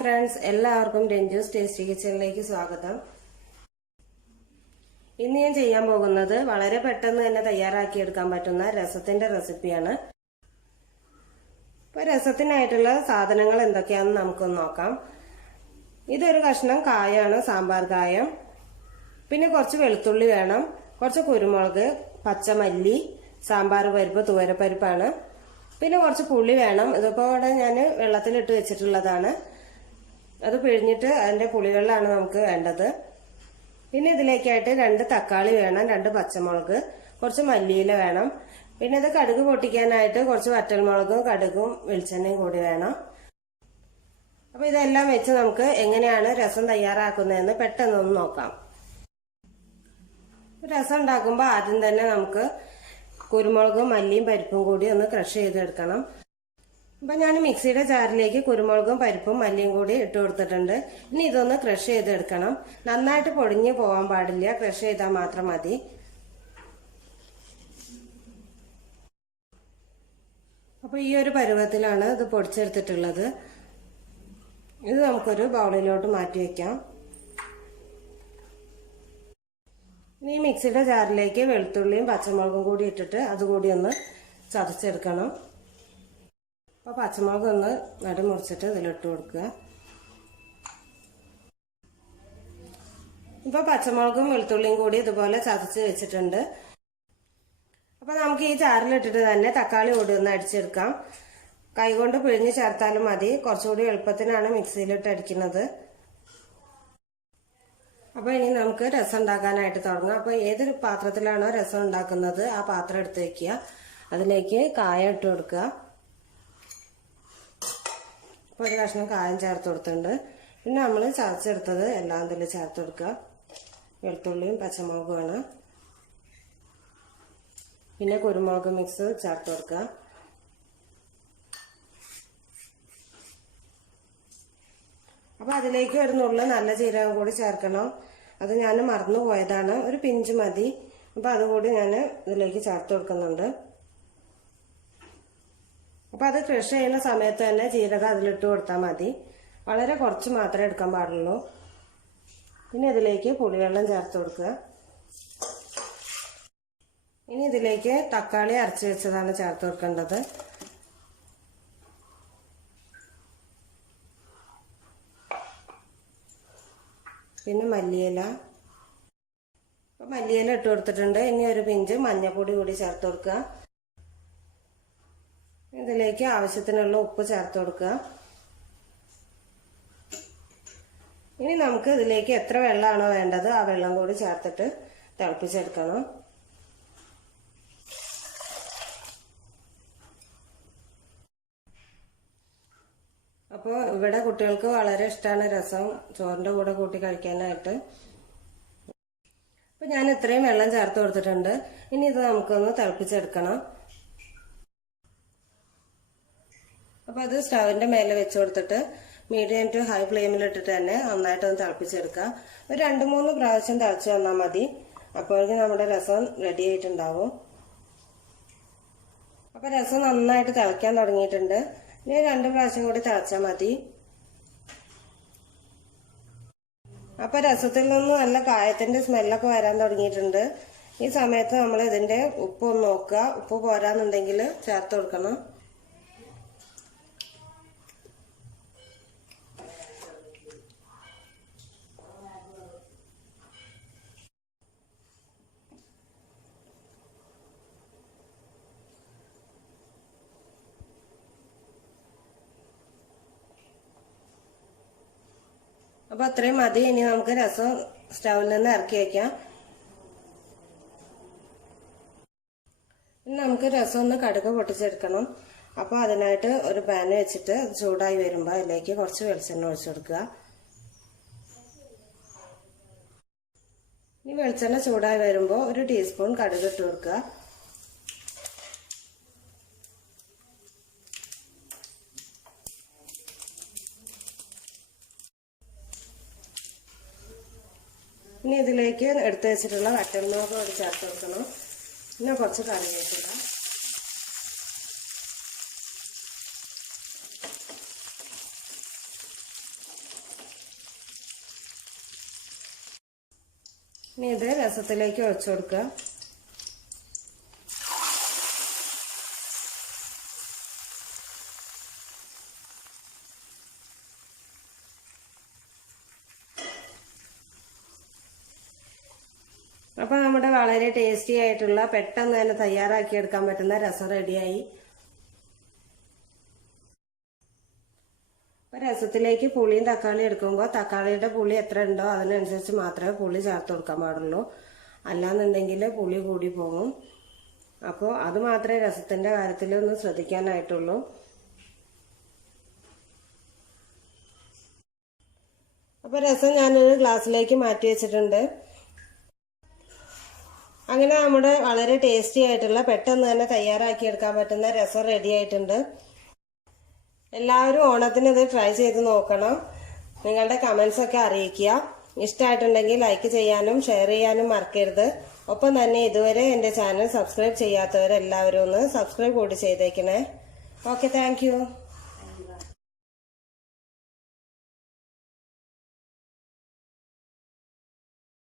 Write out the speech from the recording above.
Friends, എല്ലാവർക്കും Ranju's tasty കിച്ചണിലേക്ക് സ്വാഗതം. ഇന്ന് ഞാൻ ചെയ്യാൻ പോകുന്നത് വളരെ പെട്ടെന്ന് തന്നെ തയ്യാറാക്കിയെടുക്കാൻ പറ്റുന്ന രസത്തിന്റെ റെസിപ്പിയാണ്. അപ്പോൾ രസത്തിനായിട്ടുള്ള സാധനങ്ങൾ എന്തൊക്കെയാണെന്ന് നമുക്കൊന്ന് നോക്കാം. ഇതൊരു കഷ്ണം കായാണ്, സാമ്പാർ കായം. പിന്നെ കുറച്ച് വെളുത്തുള്ളി വേണം, കുറച്ച് കുരുമുളക്, പച്ചമല്ലി, സാമ്പാർ പരിപ്പ്, തുവരപ്പരിപ്പാണ്. പിന്നെ കുറച്ച് പുളി വേണം. ഇതിപ്പോൾ ഇവിടെ ഞാൻ വെള്ളത്തിലിട്ട് വെച്ചിട്ടുള്ളതാണ്. അത് പിഴിഞ്ഞിട്ട് അതിൻ്റെ പുളിവെള്ളമാണ് നമുക്ക് വേണ്ടത്. പിന്നെ ഇതിലേക്കായിട്ട് 2 തക്കാളി വേണം, 2 പച്ചമുളക്, കുറച്ച് മല്ലിയില വേണം. പിന്നെ ഇത് കടുക് പൊട്ടിക്കാനായിട്ട് കുറച്ച് വറ്റൽമുളകും കടുകും വെളിച്ചെണ്ണയും കൂടി വേണം. അപ്പോൾ ഇതെല്ലാം വെച്ച് നമുക്ക് എങ്ങനെയാണ് രസം തയ്യാറാക്കുന്നതെന്ന് പെട്ടെന്നൊന്ന് നോക്കാം. രസം ഉണ്ടാക്കുമ്പോൾ ആദ്യം തന്നെ നമുക്ക് കുരുമുളകും മല്ലിയും പരിപ്പും കൂടി ഒന്ന് ക്രഷ് ചെയ്തെടുക്കണം. അപ്പം ഞാൻ മിക്സിയുടെ ജാറിലേക്ക് കുരുമുളകും പരിപ്പും മല്ലിയും കൂടി ഇട്ട് കൊടുത്തിട്ടുണ്ട്. ഇനി ഇതൊന്ന് ക്രഷ് ചെയ്തെടുക്കണം. നന്നായിട്ട് പൊടിഞ്ഞു പോകാൻ പാടില്ല, ക്രഷ് ചെയ്താൽ മാത്രം മതി. അപ്പോൾ ഈ ഒരു പരുവത്തിലാണ് ഇത് പൊടിച്ചെടുത്തിട്ടുള്ളത്. ഇത് നമുക്കൊരു ബൗളിലോട്ട് മാറ്റി വയ്ക്കാം. ഇനി മിക്സിയുടെ ജാറിലേക്ക് വെളുത്തുള്ളിയും പച്ചമുളകും കൂടി ഇട്ടിട്ട് അതുകൂടി ഒന്ന് ചതച്ചെടുക്കണം. അപ്പോൾ പച്ചമുളക് ഒന്ന് നടുമുറിച്ചിട്ട് ഇതിലിട്ട് കൊടുക്കുക. ഇപ്പോൾ പച്ചമുളകും വെളുത്തുള്ളിയും കൂടി ഇതുപോലെ ചതച്ച് വെച്ചിട്ടുണ്ട്. അപ്പോൾ നമുക്ക് ഈ ജാറിലിട്ടിട്ട് തന്നെ തക്കാളി കൂടി ഒന്ന് അടിച്ചെടുക്കാം. കൈകൊണ്ട് പിഴിഞ്ഞ് ചേർത്താലും മതി, കുറച്ചുകൂടി എളുപ്പത്തിനാണ് മിക്സിയിലിട്ട് അടിക്കുന്നത്. അപ്പോൾ ഇനി നമുക്ക് രസം ഉണ്ടാക്കാനായിട്ട് തുടങ്ങാം. അപ്പോൾ ഏതൊരു പാത്രത്തിലാണോ രസം ഉണ്ടാക്കുന്നത് ആ പാത്രം എടുത്ത് വയ്ക്കുക. അതിലേക്ക് കായം ഇട്ട് കൊടുക്കുക. അപ്പോൾ ഒരു കഷ്ണം കായം ചേർത്ത് കൊടുത്തിട്ടുണ്ട്. പിന്നെ നമ്മൾ ചതച്ചെടുത്തത് എല്ലാം ഇതിൽ ചേർത്ത് കൊടുക്കുക. വെളുത്തുള്ളിയും പച്ചമുളകുമാണ്. പിന്നെ കുരുമുളക് മിക്സ് ചേർത്ത് കൊടുക്കുക. അപ്പോൾ അതിലേക്ക് ഒരു നുള്ള് നല്ല ജീരകം കൂടി ചേർക്കണം. അത് ഞാൻ മറന്നു പോയതാണ്, ഒരു പിഞ്ച് മതി. അപ്പോൾ അതുകൂടി ഞാൻ ഇതിലേക്ക് ചേർത്ത് കൊടുക്കുന്നുണ്ട്. അപ്പോൾ അത് ക്രഷ് ചെയ്യുന്ന സമയത്ത് തന്നെ ജീരകം അതിലിട്ട് കൊടുത്താൽ മതി. വളരെ കുറച്ച് മാത്രമേ എടുക്കാൻ പാടുള്ളൂ. പിന്നെ ഇതിലേക്ക് പുളിവെള്ളം ചേർത്ത് കൊടുക്കുക. ഇനി ഇതിലേക്ക് തക്കാളി അരച്ച് വെച്ചതാണ് ചേർത്ത് കൊടുക്കേണ്ടത്. പിന്നെ മല്ലിയില, മല്ലിയില ഇട്ട് കൊടുത്തിട്ടുണ്ട്. ഇനി ഒരു പിഞ്ച് മഞ്ഞൾപ്പൊടി കൂടി ചേർത്ത് കൊടുക്കുക. ഇതിലേക്ക് ആവശ്യത്തിനുള്ള ഉപ്പ് ചേർത്ത് കൊടുക്കുക. ഇനി നമുക്ക് ഇതിലേക്ക് എത്ര വെള്ളമാണോ വേണ്ടത് ആ വെള്ളം കൂടി ചേർത്തിട്ട് തിളപ്പിച്ചെടുക്കണം. അപ്പോൾ ഇവിടെ കുട്ടികൾക്ക് വളരെ ഇഷ്ടമാണ് രസം ചോറിൻ്റെ കൂടെ കൂട്ടി കഴിക്കാനായിട്ട്. അപ്പോൾ ഞാൻ ഇത്രയും വെള്ളം ചേർത്ത് കൊടുത്തിട്ടുണ്ട്. ഇനി ഇത് നമുക്കൊന്ന് തിളപ്പിച്ചെടുക്കണം. അപ്പോൾ അത് സ്റ്റൗവിൻ്റെ മേലെ വെച്ച് കൊടുത്തിട്ട് മീഡിയം ടു ഹൈ ഫ്ലെയിമിലിട്ടിട്ട് തന്നെ നന്നായിട്ടൊന്ന് തിളപ്പിച്ചെടുക്കുക. ഒരു 2-3 പ്രാവശ്യം തിളച്ച് വന്നാൽ മതി. അപ്പോഴേക്കും നമ്മുടെ രസം റെഡി ആയിട്ടുണ്ടാവും. അപ്പോൾ രസം നന്നായിട്ട് തിളയ്ക്കാൻ തുടങ്ങിയിട്ടുണ്ട്. ഇനി 2 പ്രാവശ്യം കൂടി തിളച്ചാൽ മതി. അപ്പോൾ രസത്തിൽ നിന്ന് നല്ല കായത്തിൻ്റെ സ്മെല്ലൊക്കെ വരാൻ തുടങ്ങിയിട്ടുണ്ട്. ഈ സമയത്ത് നമ്മൾ ഇതിൻ്റെ ഉപ്പ് ഒന്ന് നോക്കുക. ഉപ്പ് പോരാന്നുണ്ടെങ്കിൽ ചേർത്ത് കൊടുക്കണം. അപ്പോൾ അത്രയും മതി. ഇനി നമുക്ക് രസം സ്റ്റൗവിൽ നിന്ന് ഇറക്കി വയ്ക്കാം. ഇനി നമുക്ക് രസം ഒന്ന് കടുക് പൊട്ടിച്ചെടുക്കണം. അപ്പോൾ അതിനായിട്ട് ഒരു പാൻ വെച്ചിട്ട് ചൂടായി വരുമ്പോൾ അതിലേക്ക് കുറച്ച് വെളിച്ചെണ്ണ ഒഴിച്ചു കൊടുക്കുക. ഇനി വെളിച്ചെണ്ണ ചൂടായി വരുമ്പോൾ ഒരു ടീസ്പൂൺ കടുക് ഇട്ട് കൊടുക്കുക. ഇനി ഇതിലേക്ക് എടുത്തു വെച്ചിട്ടുള്ള വറ്റൽമുളക് കൂടി ചേർത്ത് കൊടുക്കണം. പിന്നെ കുറച്ച് കറിവേപ്പില, ഇനി ഇത് രസത്തിലേക്ക് ഒഴിച്ചു കൊടുക്കുക. അപ്പോൾ നമ്മുടെ വളരെ ടേസ്റ്റി ആയിട്ടുള്ള പെട്ടെന്ന് തന്നെ തയ്യാറാക്കി എടുക്കാൻ പറ്റുന്ന രസം റെഡിയായി. അപ്പോൾ രസത്തിലേക്ക് പുളിയും തക്കാളി എടുക്കുമ്പോൾ തക്കാളിയുടെ പുളി എത്ര ഉണ്ടോ അതിനനുസരിച്ച് മാത്രമേ പുളി ചേർത്ത് കൊടുക്കാൻ പാടുള്ളൂ. അല്ലാന്നുണ്ടെങ്കിൽ പുളി കൂടി പോകും. അപ്പോൾ അത് മാത്രമേ രസത്തിന്റെ കാര്യത്തിൽ ഒന്ന് ശ്രദ്ധിക്കാനായിട്ടുള്ളൂ. അപ്പോൾ രസം ഞാനൊരു ഗ്ലാസ്സിലേക്ക് മാറ്റി വെച്ചിട്ടുണ്ട്. അങ്ങനെ നമ്മുടെ വളരെ ടേസ്റ്റി ആയിട്ടുള്ള പെട്ടെന്ന് തന്നെ തയ്യാറാക്കി എടുക്കാൻ പറ്റുന്ന രസം റെഡി ആയിട്ടുണ്ട്. എല്ലാവരും ഓണത്തിന് ഇത് ട്രൈ ചെയ്ത് നോക്കണം. നിങ്ങളുടെ കമന്റ്സ് ഒക്കെ അറിയിക്കുക. ഇഷ്ടമായിട്ടുണ്ടെങ്കിൽ ലൈക്ക് ചെയ്യാനും ഷെയർ ചെയ്യാനും മറക്കരുത്. ഒപ്പം തന്നെ ഇതുവരെ എൻ്റെ ചാനൽ സബ്സ്ക്രൈബ് ചെയ്യാത്തവരെല്ലാവരും ഒന്ന് സബ്സ്ക്രൈബ് കൂടി ചെയ്തേക്കണേ. Okay, thank you.